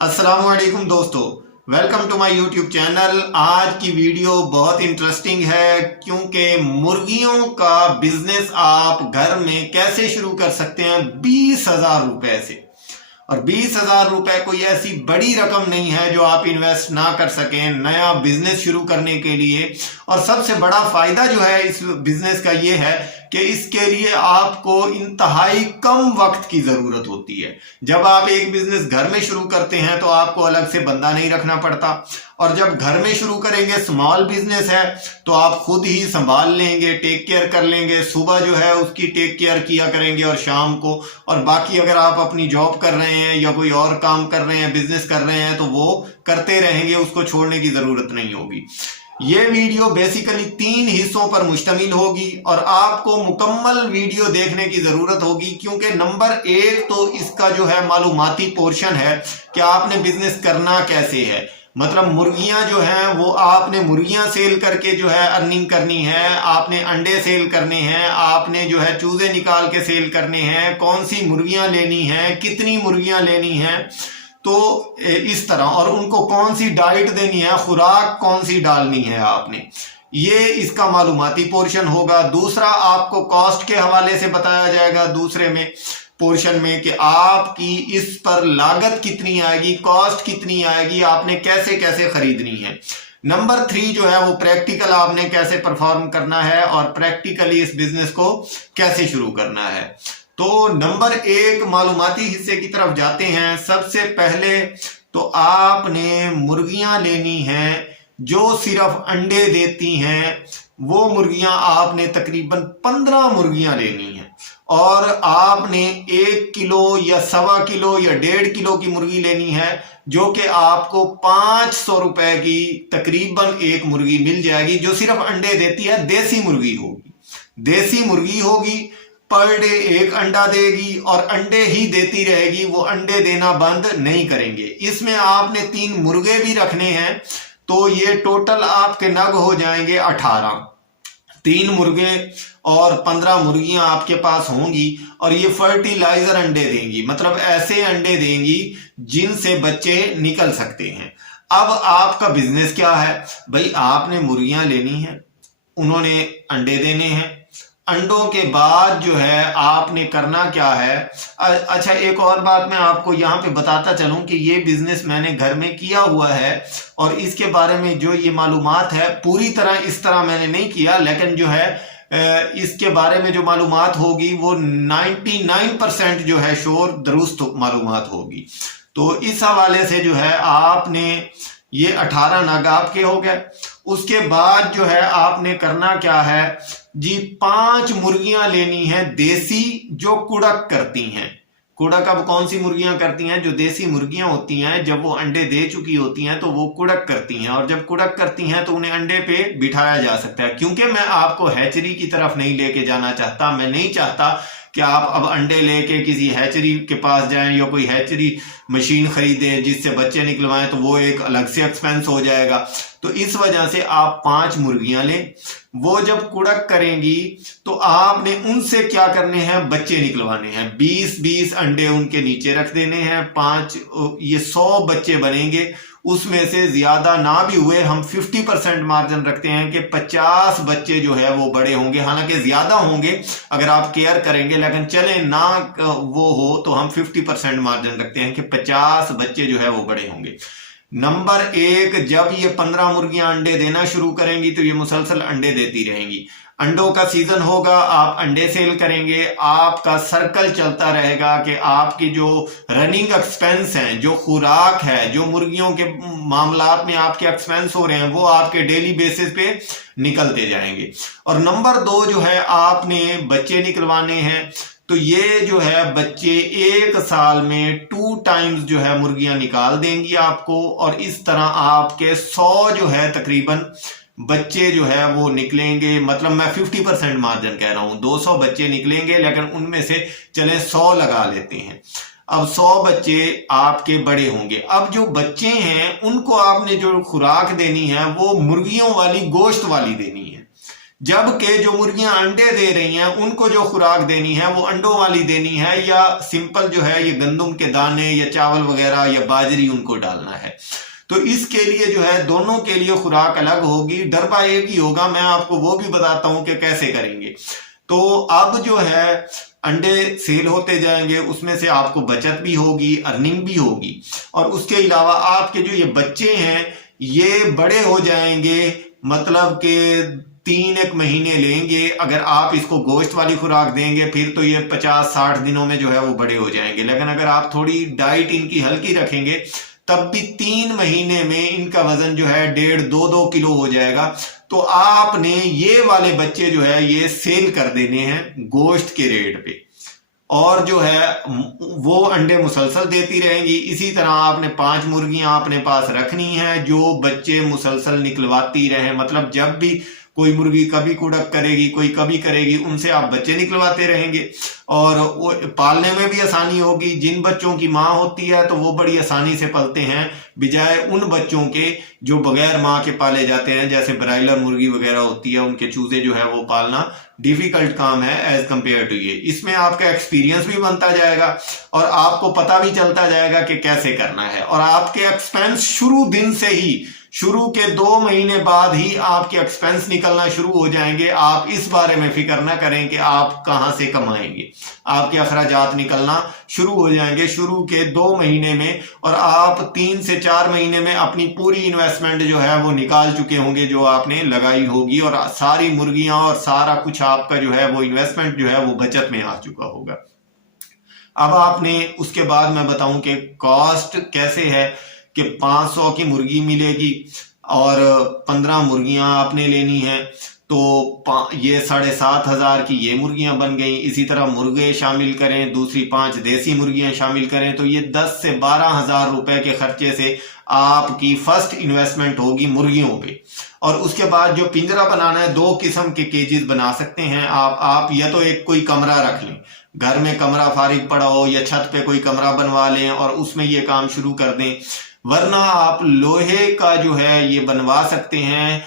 अस्सलाम वालेकुम दोस्तों, welcome to my YouTube channel. आज की वीडियो बहुत इंटरेस्टिंग है क्योंकि मुर्गियों का बिजनेस आप घर में कैसे शुरू कर सकते हैं 20,000 रुपए से। और 20,000 रुपए कोई ऐसी बड़ी रकम नहीं है जो आप इन्वेस्ट ना कर सकें नया बिजनेस शुरू करने के लिए। और सबसे बड़ा फायदा जो है इस बिजनेस का ये है कि इसके लिए आपको इंतहाई कम वक्त की जरूरत होती है। जब आप एक बिजनेस घर में शुरू करते हैं तो आपको अलग से बंदा नहीं रखना पड़ता, और जब घर में शुरू करेंगे स्मॉल बिजनेस है तो आप खुद ही संभाल लेंगे, टेक केयर कर लेंगे। सुबह जो है उसकी टेक केयर किया करेंगे और शाम को, और बाकी अगर आप अपनी जॉब कर रहे हैं या कोई और काम कर रहे हैं, बिजनेस कर रहे हैं तो वो करते रहेंगे, उसको छोड़ने की जरूरत नहीं होगी। ये वीडियो बेसिकली 3 हिस्सों पर मुश्तमिल होगी और आपको मुकम्मल वीडियो देखने की जरूरत होगी, क्योंकि नंबर 1 तो इसका जो है मालूमाती पोर्शन है कि आपने बिजनेस करना कैसे है। मतलब मुर्गियां जो हैं वो आपने मुर्गियां सेल करके जो है अर्निंग करनी है, आपने अंडे सेल करने हैं, आपने जो है चूजे निकाल के सेल करने हैं, कौन सी मुर्गियां लेनी है, कितनी मुर्गियां लेनी है, तो इस तरह, और उनको कौन सी डाइट देनी है, खुराक कौन सी डालनी है आपने, ये इसका मालूमाती पोर्शन होगा। दूसरा आपको कॉस्ट के हवाले से बताया जाएगा दूसरे में पोर्शन में कि आपकी इस पर लागत कितनी आएगी, कॉस्ट कितनी आएगी, आपने कैसे कैसे खरीदनी है। नंबर 3 जो है वो प्रैक्टिकल आपने कैसे परफॉर्म करना है और प्रैक्टिकली इस बिजनेस को कैसे शुरू करना है। तो नंबर 1 मालूमाती हिस्से की तरफ जाते हैं। सबसे पहले तो आपने मुर्गियां लेनी हैं जो सिर्फ अंडे देती हैं। वो मुर्गियां आपने तकरीबन 15 मुर्गियां लेनी हैं, और आपने 1 किलो या 1.25 किलो या 1.5 किलो की मुर्गी लेनी है, जो कि आपको 500 रुपए की तकरीबन एक मुर्गी मिल जाएगी, जो सिर्फ अंडे देती है। देसी मुर्गी होगी, देसी मुर्गी होगी, पर डे 1 अंडा देगी और अंडे ही देती रहेगी, वो अंडे देना बंद नहीं करेंगे। इसमें आपने 3 मुर्गे भी रखने हैं, तो ये टोटल आपके नग हो जाएंगे 18। 3 मुर्गे और 15 मुर्गियां आपके पास होंगी, और ये फर्टिलाइजर अंडे देंगी, मतलब ऐसे अंडे देंगी जिनसे बच्चे निकल सकते हैं। अब आपका बिजनेस क्या है भाई, आपने मुर्गियां लेनी है, उन्होंने अंडे देने हैं। अंडों के बाद जो है आपने करना क्या है। अच्छा, एक और बात मैं आपको यहाँ पे बताता चलूं कि ये बिजनेस मैंने घर में किया हुआ है, और इसके बारे में जो ये मालूमात है पूरी तरह इस तरह मैंने नहीं किया, लेकिन जो है इसके बारे में जो मालूमात होगी वो 99% जो है श्योर दुरुस्त मालूमात होगी। तो इस हवाले से जो है आपने ये 18 नग आपके हो गए। उसके बाद जो है आपने करना क्या है जी, 5 मुर्गियां लेनी है देसी, जो कुड़क करती हैं। कुड़क अब कौन सी मुर्गियां करती हैं, जो देसी मुर्गियां होती हैं जब वो अंडे दे चुकी होती हैं तो वो कुड़क करती हैं, और जब कुड़क करती हैं तो उन्हें अंडे पे बिठाया जा सकता है। क्योंकि मैं आपको हैचरी की तरफ नहीं लेके जाना चाहता, मैं नहीं चाहता कि आप अब अंडे लेके किसी हैचरी के पास जाएं या कोई हैचरी मशीन खरीदें जिससे बच्चे निकलवाएं, तो वो एक अलग से एक्सपेंस हो जाएगा। तो इस वजह से आप 5 मुर्गियां लें। वो जब कुड़क करेंगी तो आपने उनसे क्या करने हैं, बच्चे निकलवाने हैं। 20-20 अंडे उनके नीचे रख देने हैं। 5 ये 100 बच्चे बनेंगे। उसमें से ज्यादा ना भी हुए, हम 50% मार्जिन रखते हैं कि 50 बच्चे जो है वो बड़े होंगे। हालांकि ज्यादा होंगे अगर आप केयर करेंगे, लेकिन चले ना वो हो तो हम 50% मार्जिन रखते हैं कि 50 बच्चे जो है वो बड़े होंगे। नंबर 1, जब ये 15 मुर्गियां अंडे देना शुरू करेंगी तो ये मुसलसल अंडे देती रहेंगी। अंडों का सीजन होगा, आप अंडे सेल करेंगे, आपका सर्कल चलता रहेगा कि आपकी जो रनिंग एक्सपेंस हैं, जो खुराक है, जो मुर्गियों के मामलात में आपके एक्सपेंस हो रहे हैं, वो आपके डेली बेसिस पे निकलते जाएंगे। और नंबर 2 जो है आपने बच्चे निकलवाने हैं। तो ये जो है बच्चे 1 साल में 2 टाइम्स जो है मुर्गियां निकाल देंगी आपको, और इस तरह आपके 100 जो है तकरीबन बच्चे जो है वो निकलेंगे। मतलब मैं 50% मार्जिन कह रहा हूं, 200 बच्चे निकलेंगे, लेकिन उनमें से चले 100 लगा लेते हैं। अब 100 बच्चे आपके बड़े होंगे। अब जो बच्चे हैं उनको आपने जो खुराक देनी है वो मुर्गियों वाली, गोश्त वाली देनी है। जबकि जो मुर्गियां अंडे दे रही हैं उनको जो खुराक देनी है वो अंडों वाली देनी है, या सिंपल जो है ये गंदम के दाने या चावल वगैरह या बाजरी उनको डालना है। तो इसके लिए जो है दोनों के लिए खुराक अलग होगी, डरबा एक ही होगा। मैं आपको वो भी बताता हूं कि कैसे करेंगे। तो अब जो है अंडे सेल होते जाएंगे, उसमें से आपको बचत भी होगी, अर्निंग भी होगी, और उसके अलावा आपके जो ये बच्चे हैं ये बड़े हो जाएंगे, मतलब कि 3-1 महीने लेंगे। अगर आप इसको गोश्त वाली खुराक देंगे फिर तो ये 50-60 दिनों में जो है वो बड़े हो जाएंगे। लेकिन अगर आप थोड़ी डाइट इनकी हल्की रखेंगे तब भी 3 महीने में इनका वजन जो है 1.5-2 किलो हो जाएगा। तो आपने ये वाले बच्चे जो है ये सेल कर देने हैं गोश्त के रेट पे, और जो है वो अंडे मुसलसल देती रहेंगी। इसी तरह आपने 5 मुर्गियां अपने पास रखनी है जो बच्चे मुसलसल निकलवाती रहे, मतलब जब भी कोई मुर्गी कभी कुड़क करेगी, कोई कभी करेगी, उनसे आप बच्चे निकलवाते रहेंगे, और वो पालने में भी आसानी होगी। जिन बच्चों की माँ होती है तो वो बड़ी आसानी से पलते हैं, बजाय उन बच्चों के जो बगैर माँ के पाले जाते हैं, जैसे ब्रायलर मुर्गी वगैरह होती है, उनके चूजे जो है वो पालना डिफिकल्ट काम है एज कंपेयर टू ये। इसमें आपका एक्सपीरियंस भी बनता जाएगा और आपको पता भी चलता जाएगा कि कैसे करना है, और आपके एक्सपेंस शुरू दिन से ही, शुरू के 2 महीने बाद ही आपके एक्सपेंस निकलना शुरू हो जाएंगे। आप इस बारे में फिक्र ना करें कि आप कहां से कमाएंगे, आपके अखराजात निकलना शुरू हो जाएंगे शुरू के 2 महीने में, और आप 3 से 4 महीने में अपनी पूरी इन्वेस्टमेंट जो है वो निकाल चुके होंगे जो आपने लगाई होगी, और सारी मुर्गियां और सारा कुछ आपका जो है वो इन्वेस्टमेंट जो है वो बचत में आ चुका होगा। अब आपने उसके बाद मैं बताऊं कि कॉस्ट कैसे है, कि 500 की मुर्गी मिलेगी और 15 मुर्गियां आपने लेनी है, तो ये 7,500 की ये मुर्गियां बन गई। इसी तरह मुर्गे शामिल करें, दूसरी 5 देसी मुर्गियां शामिल करें, तो ये 10 से 12,000 रुपए के खर्चे से आपकी फर्स्ट इन्वेस्टमेंट होगी मुर्गियों पे। और उसके बाद जो पिंजरा बनाना है, 2 किस्म के केजेस बना सकते हैं आप या तो एक कोई कमरा रख लें, घर में कमरा फारिग पड़ा हो, या छत पे कोई कमरा बनवा लें और उसमें ये काम शुरू कर दें, वरना आप लोहे का जो है ये बनवा सकते हैं।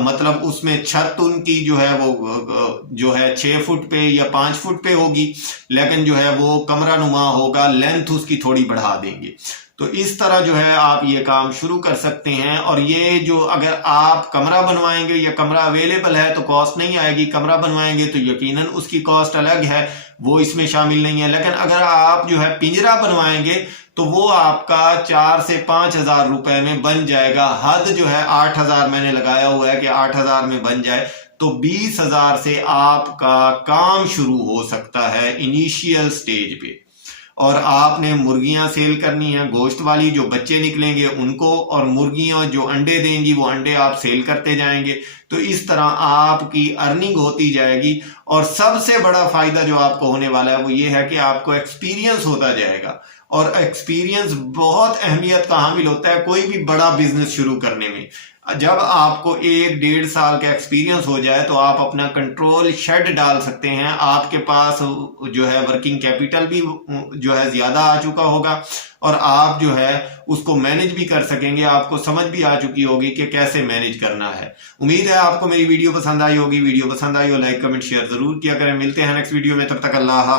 मतलब उसमें छत उनकी जो है वो जो है 6 फुट पे या 5 फुट पे होगी, लेकिन जो है वो कमरा नुमा होगा, लेंथ उसकी थोड़ी बढ़ा देंगे। तो इस तरह जो है आप ये काम शुरू कर सकते हैं। और ये जो अगर आप कमरा बनवाएंगे या कमरा अवेलेबल है तो कॉस्ट नहीं आएगी, कमरा बनवाएंगे तो यकीनन उसकी कॉस्ट अलग है, वो इसमें शामिल नहीं है। लेकिन अगर आप जो है पिंजरा बनवाएंगे तो वो आपका 4 से 5,000 रुपए में बन जाएगा। हद जो है 8,000 मैंने लगाया हुआ है कि 8,000 में बन जाए, तो 20,000 से आपका काम शुरू हो सकता है इनिशियल स्टेज पे। और आपने मुर्गियां सेल करनी है गोश्त वाली, जो बच्चे निकलेंगे उनको, और मुर्गियां जो अंडे देंगी वो अंडे आप सेल करते जाएंगे। तो इस तरह आपकी अर्निंग होती जाएगी। और सबसे बड़ा फायदा जो आपको होने वाला है वो ये है कि आपको एक्सपीरियंस होता जाएगा, और एक्सपीरियंस बहुत अहमियत का हामिल होता है कोई भी बड़ा बिजनेस शुरू करने में। जब आपको 1-1.5 साल का एक्सपीरियंस हो जाए तो आप अपना कंट्रोल शेड डाल सकते हैं, आपके पास जो है वर्किंग कैपिटल भी जो है ज्यादा आ चुका होगा, और आप जो है उसको मैनेज भी कर सकेंगे, आपको समझ भी आ चुकी होगी कि कैसे मैनेज करना है। उम्मीद है आपको मेरी वीडियो पसंद आई होगी। वीडियो पसंद आई हो लाइक कमेंट शेयर जरूर किया करें। मिलते हैं नेक्स्ट वीडियो में, तब तक अल्लाह।